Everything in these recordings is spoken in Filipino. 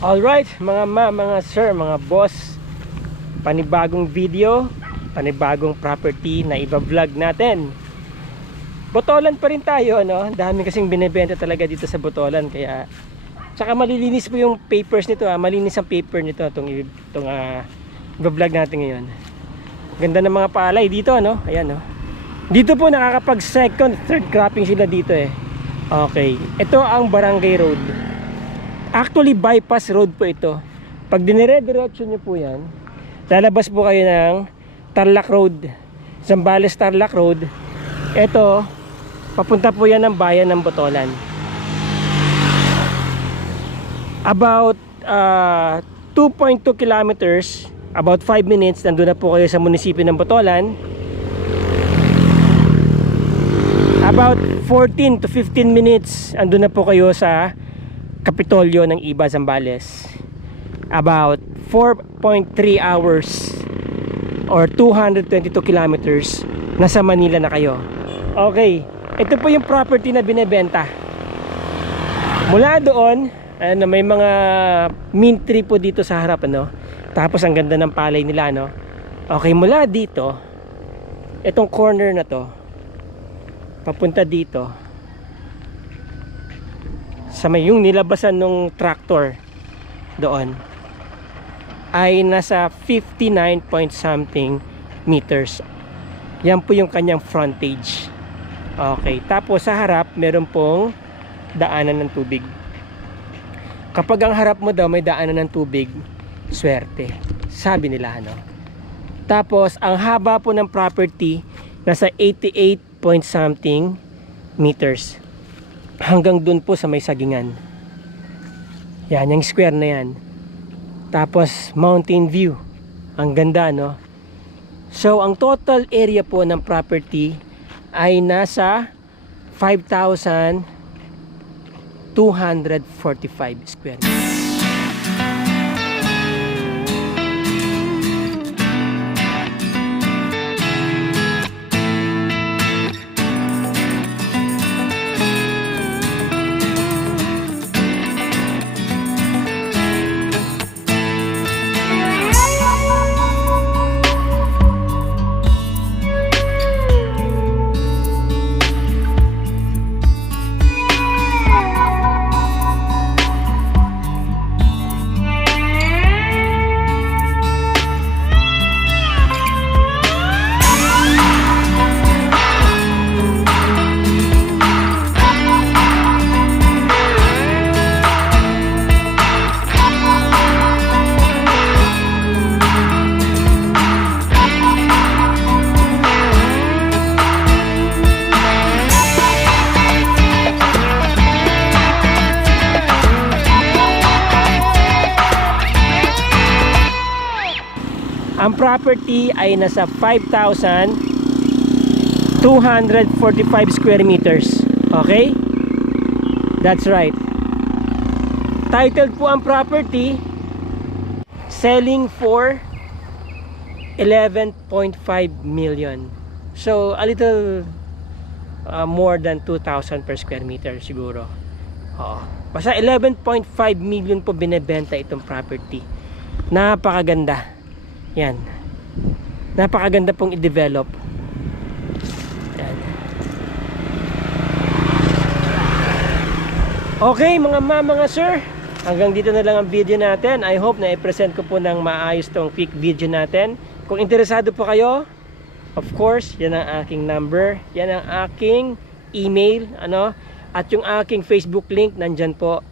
Alright, mga mga sir, mga boss, panibagong video, panibagong property na iba-vlog natin. Botolan pa rin tayo, no? Dami kasing binebenta talaga dito sa Botolan, kaya tsaka malilinis po yung papers nito, malinis ang paper nito itong iba-vlog natin ngayon. Ganda ng mga palay dito, no? Ayan, no? Dito po nakakapag second, third cropping sila dito eh. Okay, ito ang Barangay Road. Actually bypass road po ito. Pag dinire-diretso nyo po yan, lalabas po kayo ng Tarlac Road, Zambales Tarlac Road. Ito, papunta po yan ng bayan ng Botolan. About 2.2 kilometers, about 5 minutes, nandun na po kayo sa munisipyo ng Botolan. About 14 to 15 minutes, andun na po kayo sa Kapitolyo ng Iba, Zambales. About 4.3 hours or 222 kilometers, nasa Manila na kayo. Okay, ito po yung property na binebenta. Mula doon, may mga mint tree po dito sa harap, ano? Tapos ang ganda ng palay nila, no? Okay, mula dito, itong corner na to, papunta dito sa may yung nilabasan ng tractor doon, ay nasa 59 point something meters. Yan po yung kanyang frontage. Okay, tapos sa harap meron pong daanan ng tubig. Kapag ang harap mo daw may daanan ng tubig, swerte, sabi nila, ano. Tapos ang haba po ng property nasa 88 point something meters, hanggang dun po sa may sagingan. Yan, yung square na yan. Tapos mountain view, ang ganda, no? So ang total area po ng property ay nasa 5,245 square meters. Ang property ay nasa 5,245 square meters. Okay? That's right. Titled po ang property, selling for 11.5 million. So a little more than 2,000 per square meter siguro. Basta 11.5 million po binebenta itong property. Napakaganda. Yan, napakaganda pong i-develop. Yan. Okay mga sir, hanggang dito na lang ang video natin. I hope na i-present ko po ng maayos tong quick video natin. Kung interesado po kayo, of course, yan ang aking number, yan ang aking email, ano, at yung aking Facebook link nandyan po.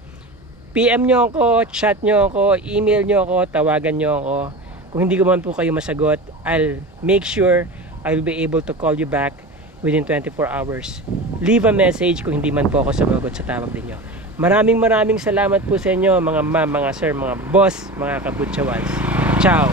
PM nyo ako, chat nyo ako, email nyo ako, tawagan nyo ako. Kung hindi ko man po kayo masagot, I'll make sure I'll be able to call you back within 24 hours. Leave a message kung hindi man po ako sumagot sa tawag ninyo. Maraming salamat po sa inyo mga sir, mga boss, mga kabutsawals. Ciao!